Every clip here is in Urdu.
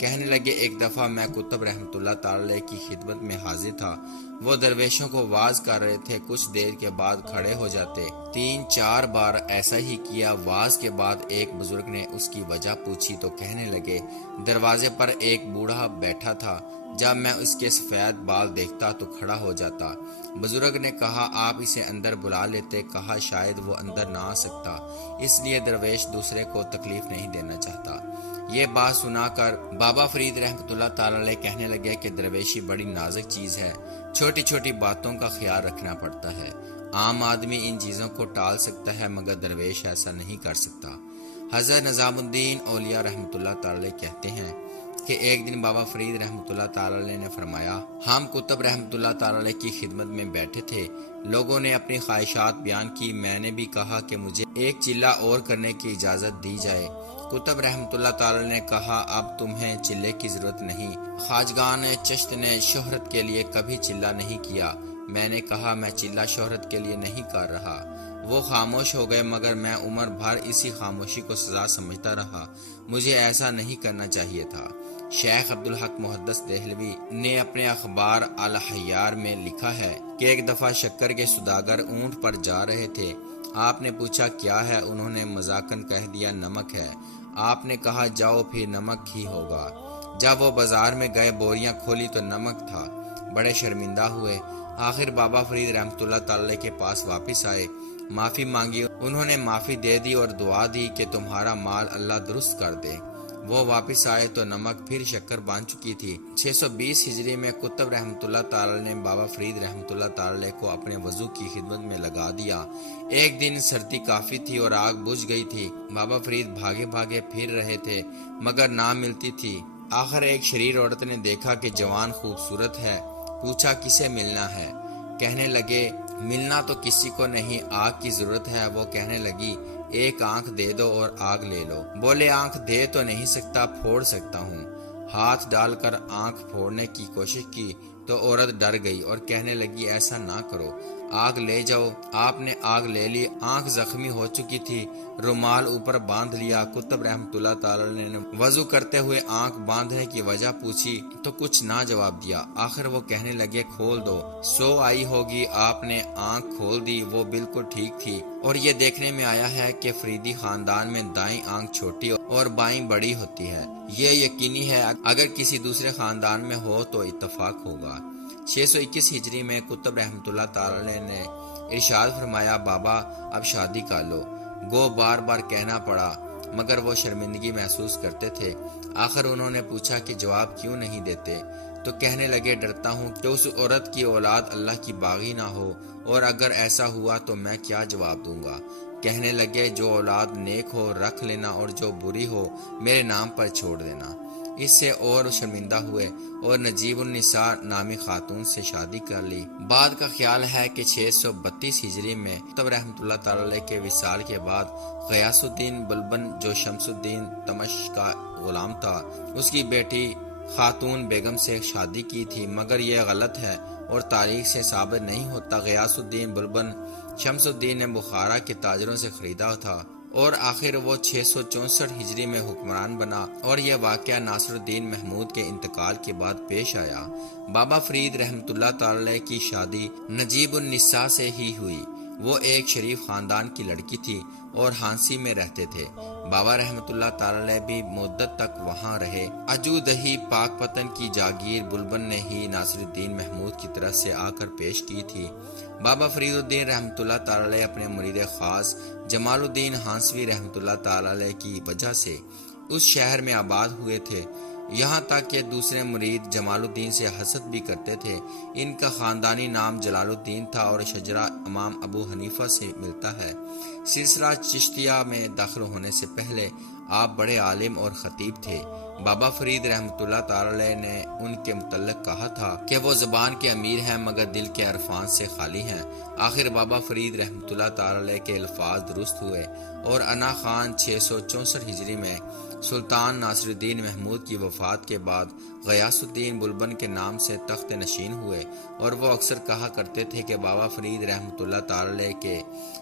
کہنے لگے ایک دفعہ میں قطب رحمۃ اللہ تعالی کی خدمت میں حاضر تھا۔ وہ درویشوں کو واز کر رہے تھے، کچھ دیر کے بعد کھڑے ہو جاتے۔ 3-4 بار ایسا ہی کیا۔ واز کے بعد ایک بزرگ نے اس کی وجہ پوچھی تو کہنے لگے دروازے پر ایک بوڑھا بیٹھا تھا، جب میں اس کے سفید بال دیکھتا تو کھڑا ہو جاتا۔ بزرگ نے کہا آپ اسے اندر بلا لیتے۔ کہا شاید وہ اندر نہ آ سکتا، اس لیے درویش دوسرے کو تکلیف نہیں دینا چاہتا۔ یہ بات سنا کر بابا فرید رحمۃ اللہ تعالی علیہ کہنے لگے کہ درویشی بڑی نازک چیز ہے، چھوٹی چھوٹی باتوں کا خیال رکھنا پڑتا ہے۔ عام آدمی ان چیزوں کو ٹال سکتا ہے مگر درویش ایسا نہیں کر سکتا۔ حضرت نظام الدین اولیاء رحمۃ اللہ تعالی علیہ کہتے ہیں کہ ایک دن بابا فرید رحمۃ اللہ تعالی علیہ نے فرمایا ہم قطب رحمۃ اللہ تعالی علیہ کی خدمت میں بیٹھے تھے، لوگوں نے اپنی خواہشات بیان کی، میں نے بھی کہا کہ مجھے ایک چلہ اور کرنے کی اجازت دی جائے۔ قطب رحمۃ اللہ تعالی نے کہا اب تمہیں چلے کی ضرورت نہیں، خواجگان چشت نے شہرت کے لیے کبھی چلہ نہیں کیا۔ میں نے کہا میں چلہ شہرت کے لیے نہیں کر رہا۔ وہ خاموش ہو گئے مگر میں عمر بھر اسی خاموشی کو سزا سمجھتا رہا، مجھے ایسا نہیں کرنا چاہیے تھا۔ شیخ عبدالحق محدث دہلوی نے اپنے اخبار الحیار میں لکھا ہے کہ ایک دفعہ شکر کے سوداگر اونٹ پر جا رہے تھے۔ آپ نے پوچھا کیا ہے؟ انہوں نے مذاقاً کہہ دیا نمک ہے۔ آپ نے کہا جاؤ پھر نمک ہی ہوگا۔ جب وہ بازار میں گئے بوریاں کھولی تو نمک تھا، بڑے شرمندہ ہوئے۔ آخر بابا فرید رحمۃ اللہ تعالی کے پاس واپس آئے، معافی مانگی، انہوں نے معافی دے دی اور دعا دی کہ تمہارا مال اللہ درست کر دے۔ وہ واپس آئے تو نمک پھر شکر بن چکی تھی۔ 620 ہجری میں قطب رحمۃ اللہ تعالی نے بابا فرید رحمۃ اللہ تعالی کو اپنے وضو کی خدمت میں لگا دیا۔ ایک دن سردی کافی تھی اور آگ بجھ گئی تھی۔ بابا فرید بھاگے بھاگے پھر رہے تھے مگر نہ ملتی تھی۔ آخر ایک شریر عورت نے دیکھا کہ جوان خوبصورت ہے، پوچھا کسے ملنا ہے؟ کہنے لگے ملنا تو کسی کو نہیں، آگ کی ضرورت ہے۔ وہ کہنے لگی ایک آنکھ دے دو اور آگ لے لو۔ بولے آنکھ دے تو نہیں سکتا، پھوڑ سکتا ہوں۔ ہاتھ ڈال کر آنکھ پھوڑنے کی کوشش کی تو عورت ڈر گئی اور کہنے لگی ایسا نہ کرو، آگ لے جاؤ۔ آپ نے آگ لے لی، آنکھ زخمی ہو چکی تھی، رومال اوپر باندھ لیا۔ قطب رحمۃ اللہ تعالی نے وضو کرتے ہوئے آنکھ باندھنے کی وجہ پوچھی تو کچھ نہ جواب دیا۔ آخر وہ کہنے لگے کھول دو، سو آئی ہوگی۔ آپ نے آنکھ کھول دی، وہ بالکل ٹھیک تھی۔ اور یہ دیکھنے میں آیا ہے کہ فریدی خاندان میں دائیں آنکھ چھوٹی اور بائیں بڑی ہوتی ہے، یہ یقینی ہے، اگر کسی دوسرے خاندان میں ہو تو اتفاق ہوگا۔ 621 ہجری میں قطب رحمۃ اللہ تعالی نے ارشاد فرمایا بابا اب شادی کر لو۔ گو بار بار کہنا پڑا مگر وہ شرمندگی محسوس کرتے تھے۔ آخر انہوں نے پوچھا کہ جواب کیوں نہیں دیتے؟ تو کہنے لگے ڈرتا ہوں کہ اس عورت کی اولاد اللہ کی باغی نہ ہو، اور اگر ایسا ہوا تو میں کیا جواب دوں گا؟ کہنے لگے جو اولاد نیک ہو رکھ لینا اور جو بری ہو میرے نام پر چھوڑ دینا۔ اس سے اور شرمندہ ہوئے اور نجیب النساء نامی خاتون سے شادی کر لی۔ بعد کا خیال ہے کہ 632 ہجری میں قطب رحمۃ اللہ تعالی کے وصال کے بعد غیاث الدین بلبن جو شمس الدین دمشق کا غلام تھا، اس کی بیٹی خاتون بیگم سے شادی کی تھی، مگر یہ غلط ہے اور تاریخ سے ثابت نہیں ہوتا۔ غیاث الدین بلبن شمس الدین نے بخارا کے تاجروں سے خریدا تھا اور آخر وہ 664 ہجری میں حکمران بنا، اور یہ واقعہ ناصر الدین محمود کے انتقال کے بعد پیش آیا۔ بابا فرید رحمۃ اللہ تعالی کی شادی نجیب النساء سے ہی ہوئی۔ وہ ایک شریف خاندان کی لڑکی تھی اور ہانسی میں رہتے تھے۔ بابا رحمۃ اللہ تعالی بھی مدت تک وہاں رہے۔ اجو دہی پاک پتن کی جاگیر بلبن نے ہی ناصر الدین محمود کی طرف سے آ کر پیش کی تھی۔ بابا فرید الدین رحمۃ اللہ تعالی اپنے مرید خاص جمال الدین ہانسوی رحمۃ اللہ تعالی کی وجہ سے اس شہر میں آباد ہوئے تھے، یہاں تک کہ دوسرے مرید جمال الدین سے حسد بھی کرتے تھے۔ ان کا خاندانی نام جلال الدین تھا اور شجرہ امام ابو حنیفہ سے ملتا ہے۔ سلسلہ چشتیہ میں داخل ہونے سے پہلے آپ بڑے عالم اور خطیب تھے۔ بابا فرید رحمۃ اللہ تعالی نے ان کے متعلق کہا تھا کہ وہ زبان کے امیر ہیں مگر دل کے عرفان سے خالی ہیں۔ آخر بابا فرید رحمۃ اللہ تعالی کے الفاظ درست ہوئے اور انا خان 664 ہجری میں سلطان ناصر الدین محمود کی وفات کے بعد غیاث الدین بلبن کے نام سے تخت نشین ہوئے، اور وہ اکثر کہا کرتے تھے کہ بابا فرید رحمۃ اللہ تعالی کے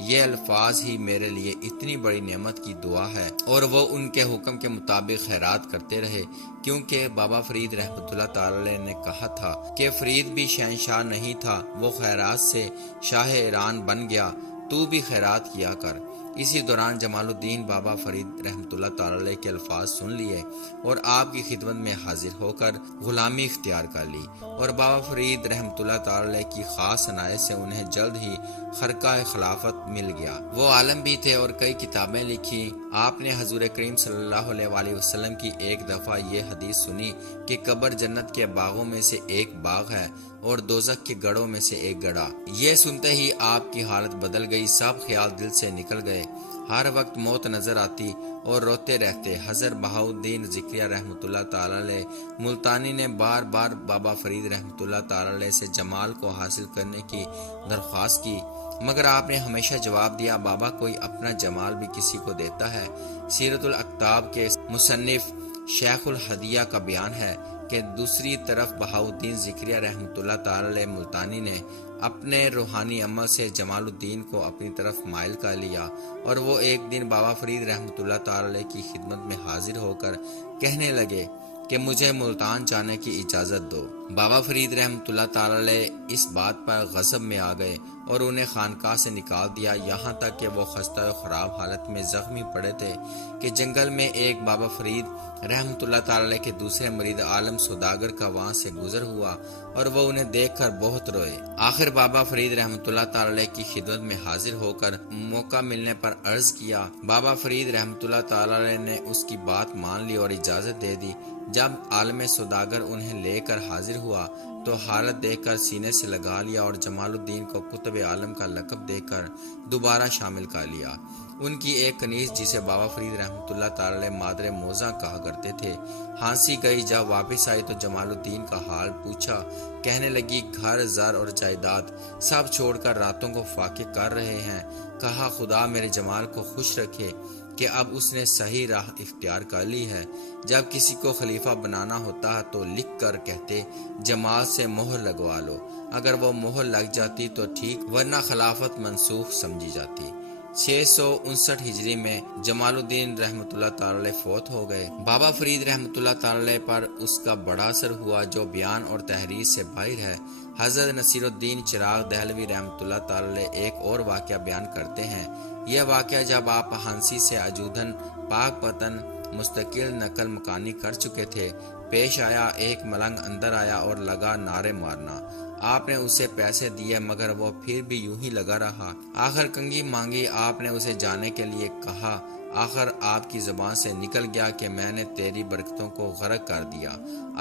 یہ الفاظ ہی میرے لیے اتنی بڑی نعمت کی دعا ہے، اور وہ ان کے حکم کے مطابق خیرات کرتے آتے رہے، کیونکہ بابا فرید رحمۃ اللہ تعالی نے کہا تھا کہ فرید بھی شہنشاہ نہیں تھا، وہ خیرات سے شاہ ایران بن گیا، تو بھی خیرات کیا کر۔ اسی دوران جمال الدین بابا فرید رحمۃ اللہ تعالی کے الفاظ سن لیے اور آپ کی خدمت میں حاضر ہو کر غلامی اختیار کر لی، اور بابا فرید رحمۃ اللہ تعالی کی خاص عنایت سے انہیں جلد ہی خرقہ خلافت مل گیا۔ وہ عالم بھی تھے اور کئی کتابیں لکھی۔ آپ نے حضور کریم صلی اللہ علیہ وسلم کی ایک دفعہ یہ حدیث سنی کہ قبر جنت کے باغوں میں سے ایک باغ ہے اور دوزخ کے گڑھوں میں سے ایک گڑھا۔ یہ سنتے ہی آپ کی حالت بدل گئی، سب خیال دل سے نکل گئے، ہر وقت موت نظر آتی اور روتے رہتے۔ حضرت بہاؤالدین ذکریہ رحمۃ اللہ تعالی ملتانی نے بار بار بابا فرید رحمۃ اللہ تعالی سے جمال کو حاصل کرنے کی درخواست کی، مگر آپ نے ہمیشہ جواب دیا، بابا کوئی اپنا جمال بھی کسی کو دیتا ہے۔ سیرت الاقطاب کے مصنف شیخ الہدیہ کا بیان ہے کہ دوسری طرف بہاؤالدین ذکریہ رحمۃ اللہ تعالی ملتانی نے اپنے روحانی عمل سے جمال الدین کو اپنی طرف مائل کر لیا، اور وہ ایک دن بابا فرید رحمۃ اللہ تعالی کی خدمت میں حاضر ہو کر کہنے لگے کہ مجھے ملتان جانے کی اجازت دو۔ بابا فرید رحمۃ اللہ تعالی اس بات پر غضب میں آ گئے اور انہیں خانقاہ سے نکال دیا، یہاں تک کہ وہ خستہ و خراب حالت میں زخمی پڑے تھے کہ جنگل میں ایک بابا فرید رحمۃ اللہ تعالی کے دوسرے مرید عالم سوداگر کا وہاں سے گزر ہوا اور وہ انہیں دیکھ کر بہت روئے۔ آخر بابا فرید رحمۃ اللہ تعالی کی خدمت میں حاضر ہو کر موقع ملنے پر عرض کیا۔ بابا فرید رحمۃ اللہ تعالی نے اس کی بات مان لی اور اجازت دے دی۔ جب عالم سوداگر انہیں لے کر حاضر ہوا تو حالت دیکھ کر سینے سے لگا لیا اور جمال الدین کو قطب عالم کا لقب دے کر دوبارہ شامل کر لیا۔ ان کی ایک کنیز جسے بابا فرید رحمۃ اللہ تعالی مادر موزہ کہا کرتے تھے، ہانسی گئی۔ جب واپس آئی تو جمال الدین کا حال پوچھا، کہنے لگی گھر زر اور جائیداد سب چھوڑ کر راتوں کو فاقے کر رہے ہیں۔ کہا خدا میرے جمال کو خوش رکھے کہ اب اس نے صحیح راہ اختیار کر لی ہے۔ جب کسی کو خلیفہ بنانا ہوتا ہے تو لکھ کر کہتے جمال سے مہر لگوا لو، اگر وہ مہر لگ جاتی تو ٹھیک، ورنہ خلافت منسوخ سمجھی جاتی۔ 659 ہجری میں جمال الدین رحمۃ اللہ تعالی فوت ہو گئے۔ بابا فرید رحمۃ اللہ تعالی پر اس کا بڑا اثر ہوا جو بیان اور تحریر سے باہر ہے۔ حضرت نصیر الدین چراغ دہلوی رحمۃ اللہ تعالی ایک اور واقعہ بیان کرتے ہیں۔ یہ واقعہ جب آپ ہانسی سے اجودھن پاک پتن مستقل نقل مکانی کر چکے تھے، پیش آیا ایک ملنگ اندر آیا اور لگا نعرے مارنا۔ آپ نے اسے پیسے دیے مگر وہ پھر بھی یوں ہی لگا رہا۔ آخر کنگھی مانگی، آپ نے اسے جانے کے لیے کہا۔ آخر آپ کی زبان سے نکل گیا کہ میں نے تیری برکتوں کو غرق کر دیا۔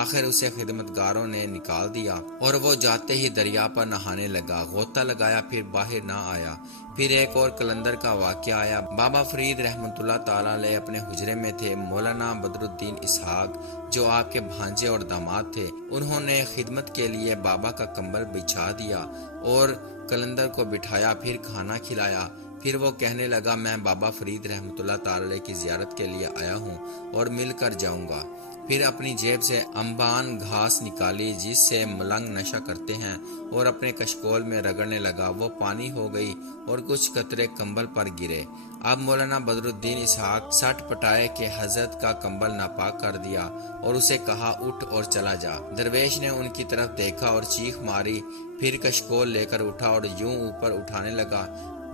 آخر اسے خدمتگاروں نے نکال دیا اور وہ جاتے ہی دریا پر نہانے لگا، غوطہ لگایا پھر باہر نہ آیا۔ پھر ایک اور قلندر کا واقعہ آیا۔ بابا فرید رحمۃ اللہ تعالی اپنے حجرے میں تھے۔ مولانا بدر الدین اسحاق جو آپ کے بھانجے اور داماد تھے، انہوں نے خدمت کے لیے بابا کا کمبل بچھا دیا اور قلندر کو بٹھایا، پھر کھانا کھلایا۔ پھر وہ کہنے لگا میں بابا فرید رحمۃ اللہ تعالی کی زیارت کے لیے آیا ہوں اور مل کر جاؤں گا۔ پھر اپنی جیب سے انبان گھاس نکالی جس سے ملنگ نشہ کرتے ہیں اور اپنے کشکول میں رگڑنے لگا، وہ پانی ہو گئی اور کچھ قطرے کمبل پر گرے۔ اب مولانا بدر الدین اسحاق سٹ پٹائے کہ حضرت کا کمبل ناپاک کر دیا اور اسے کہا اٹھ اور چلا جا۔ درویش نے ان کی طرف دیکھا اور چیخ ماری، پھر کشکول لے کر اٹھا اور یوں اوپر اٹھانے لگا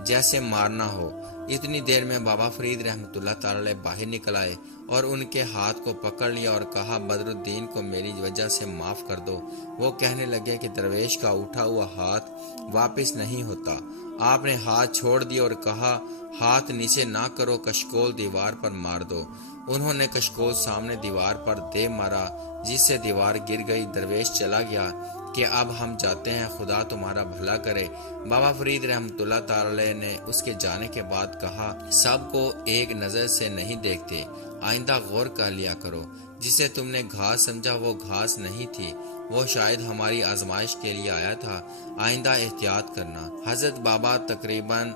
جیسے مارنا ہو۔ اتنی دیر میں بابا فرید رحمۃ اللہ تعالی باہر نکل آئے اور ان کے ہاتھ کو پکڑ لیا اور کہا بدر الدین کو میری وجہ سے معاف کر دو۔ وہ کہنے لگے کہ درویش کا اٹھا ہوا ہاتھ واپس نہیں ہوتا۔ آپ نے ہاتھ چھوڑ دیا اور کہا ہاتھ نیچے نہ کرو، کشکول دیوار پر مار دو۔ انہوں نے کشکول سامنے دیوار پر دے مارا جس سے دیوار گر گئی۔ درویش چلا گیا کہ اب ہم جاتے ہیں، خدا تمہارا بھلا کرے۔ بابا فرید رحمۃ اللہ تعالی نے اس کے جانے کے بعد کہا سب کو ایک نظر سے نہیں دیکھتے، آئندہ غور کر لیا کرو۔ جسے تم نے گھاس سمجھا وہ گھاس نہیں تھی، وہ شاید ہماری آزمائش کے لیے آیا تھا، آئندہ احتیاط کرنا۔ حضرت بابا تقریباً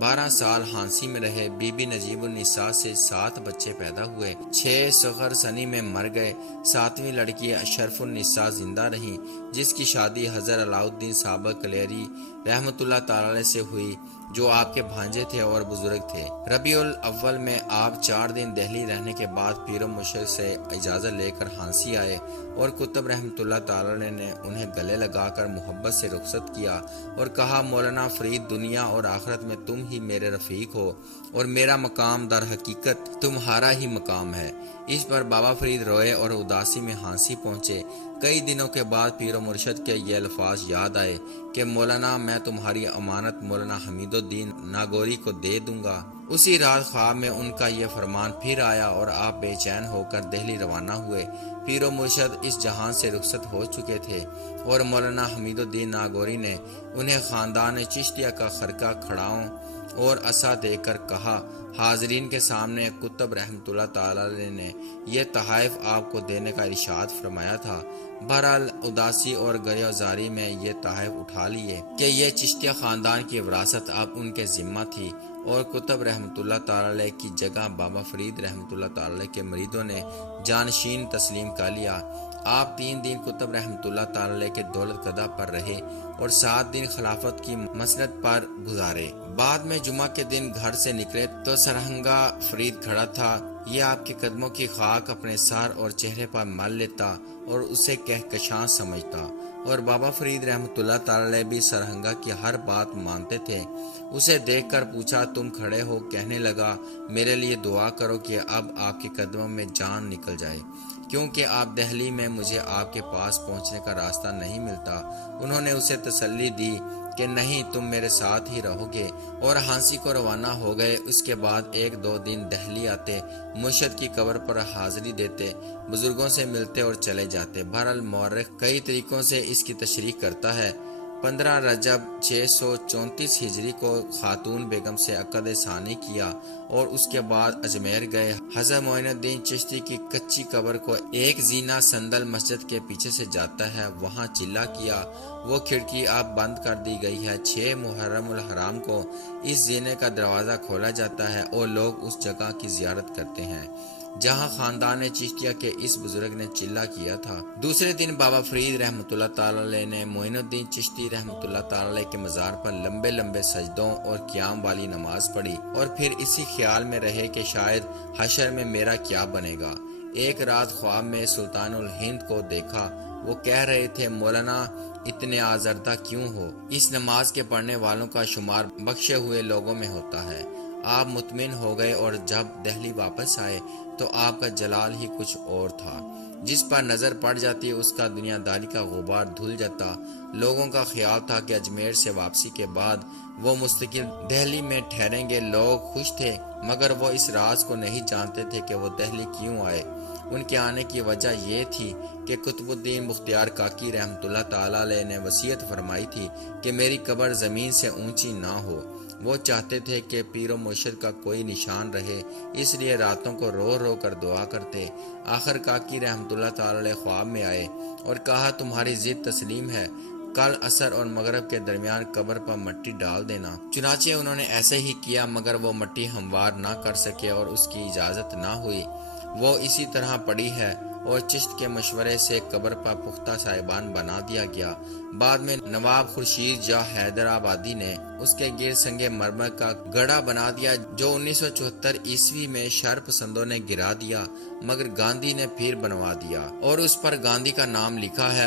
12 سال ہانسی میں رہے۔ بی بی نجیب النساء سے 7 بچے پیدا ہوئے، 6 صغر سنی میں مر گئے۔ 7ویں لڑکی اشرف النساء زندہ رہیں جس کی شادی حضرت علاؤ الدین صاحب کلیری رحمۃ اللہ تعالی سے ہوئی۔ جو آپ کے بھانجے تھے اور بزرگ تھے۔ ربیع الاول میں آپ 4 دن دہلی رہنے کے بعد پیر و مرشد سے اجازت لے کر ہانسی آئے اور کتب رحمۃ اللہ تعالی نے انہیں گلے لگا کر محبت سے رخصت کیا اور کہا مولانا فرید دنیا اور آخرت میں تم ہی میرے رفیق ہو اور میرا مقام در حقیقت تمہارا ہی مقام ہے۔ اس پر بابا فرید روئے اور اداسی میں ہانسی پہنچے۔ کئی دنوں کے بعد پیر و مرشد کے یہ الفاظ یاد آئے کہ مولانا میں تمہاری امانت مولانا حمید الدین ناگوری کو دے دوں گا۔ اسی رات خواب میں ان کا یہ فرمان پھر آیا اور آپ بے چین ہو کر دہلی روانہ ہوئے۔ پیر و مرشد اس جہان سے رخصت ہو چکے تھے اور مولانا حمید الدین ناگوری نے انہیں خاندان چشتیہ کا خرقہ کھڑاؤں اور عصا دے کر کہا۔ حاضرین کے سامنے کتب رحمۃ اللہ تعالی نے یہ تحائف آپ کو دینے کا ارشاد فرمایا تھا۔ بہرحال اداسی اور گریہزاری میں یہ تحائف اٹھا لیے کہ یہ چشتیہ خاندان کی وراثت اب ان کے ذمہ تھی اور کتب رحمۃ اللہ تعالی کی جگہ بابا فرید رحمۃ اللہ تعالی کے مریدوں نے جانشین تسلیم کر لیا۔ آپ 3 دن کتب رحمۃ اللہ تعالی کے دولت قدہ پر رہے اور 7 دن خلافت کی مسند پر گزارے۔ بعد میں جمعہ کے دن گھر سے نکلے تو سرہنگا فرید کھڑا تھا۔ یہ آپ کے قدموں کی خاک اپنے سر اور چہرے پر مل لیتا اور اسے کہکشاں سمجھتا، اور بابا فرید رحمۃ اللہ تعالی بھی سرہنگا کی ہر بات مانتے تھے۔ اسے دیکھ کر پوچھا تم کھڑے ہو؟ کہنے لگا میرے لیے دعا کرو کہ اب آپ کے قدموں میں جان نکل جائے، کیونکہ آپ دہلی میں مجھے آپ کے پاس پہنچنے کا راستہ نہیں ملتا۔ انہوں نے اسے تسلی دی کہ نہیں تم میرے ساتھ ہی رہو گے، اور ہانسی کو روانہ ہو گئے۔ اس کے بعد 1-2 دن دہلی آتے، مرشد کی قبر پر حاضری دیتے، بزرگوں سے ملتے اور چلے جاتے۔ بہرحال مورخ کئی طریقوں سے اس کی تشریح کرتا ہے۔ 15 رجب 634 ہجری کو خاتون بیگم سے عقد ثانی کیا اور اس کے بعد اجمیر گئے۔ حضرت معین الدین چشتی کی کچی قبر کو ایک زینہ صندل مسجد کے پیچھے سے جاتا ہے، وہاں چلا کیا۔ وہ کھڑکی اب بند کر دی گئی ہے۔ 6 محرم الحرام کو اس زینے کا دروازہ کھولا جاتا ہے اور لوگ اس جگہ کی زیارت کرتے ہیں جہاں خاندان چشتیہ کے اس بزرگ نے چلا کیا تھا۔ دوسرے دن بابا فرید رحمۃ اللہ تعالی نے معین الدین چشتی رحمۃ اللہ تعالی کے مزار پر لمبے لمبے سجدوں اور قیام والی نماز پڑھی اور پھر اسی خیال میں رہے کہ شاید حشر میں میرا کیا بنے گا۔ ایک رات خواب میں سلطان الہند کو دیکھا، وہ کہہ رہے تھے مولانا اتنے آزردہ کیوں ہو؟ اس نماز کے پڑھنے والوں کا شمار بخشے ہوئے لوگوں میں ہوتا ہے۔ آپ مطمئن ہو گئے اور جب دہلی واپس آئے تو آپ کا جلال ہی کچھ اور تھا۔ جس پر نظر پڑ جاتی اس کا دنیا داری کا غبار دھل جاتا۔ لوگوں کا خیال تھا کہ اجمیر سے واپسی کے بعد وہ مستقل دہلی میں ٹھہریں گے۔ لوگ خوش تھے مگر وہ اس راز کو نہیں جانتے تھے کہ وہ دہلی کیوں آئے۔ ان کے آنے کی وجہ یہ تھی کہ قطب الدین بختیار کاکی رحمۃ اللہ تعالی نے وصیت فرمائی تھی کہ میری قبر زمین سے اونچی نہ ہو۔ وہ چاہتے تھے کہ پیر و مرشد کا کوئی نشان رہے، اس لیے راتوں کو رو رو کر دعا کرتے۔ آخر کاکی رحمۃ اللہ تعالی خواب میں آئے اور کہا تمہاری ضد تسلیم ہے، کل عصر اور مغرب کے درمیان قبر پر مٹی ڈال دینا۔ چنانچہ انہوں نے ایسے ہی کیا مگر وہ مٹی ہموار نہ کر سکے اور اس کی اجازت نہ ہوئی۔ وہ اسی طرح پڑی ہے اور چشت کے مشورے سے قبر پر پختہ صاحبان بنا دیا گیا۔ بعد میں نواب خورشید شاہ حیدر آبادی نے اس کے گرد سنگ مرمر کا گڑھا بنا دیا جو 1974 عیسوی میں شر پسندوں نے گرا دیا، مگر گاندھی نے پھر بنوا دیا اور اس پر گاندھی کا نام لکھا ہے۔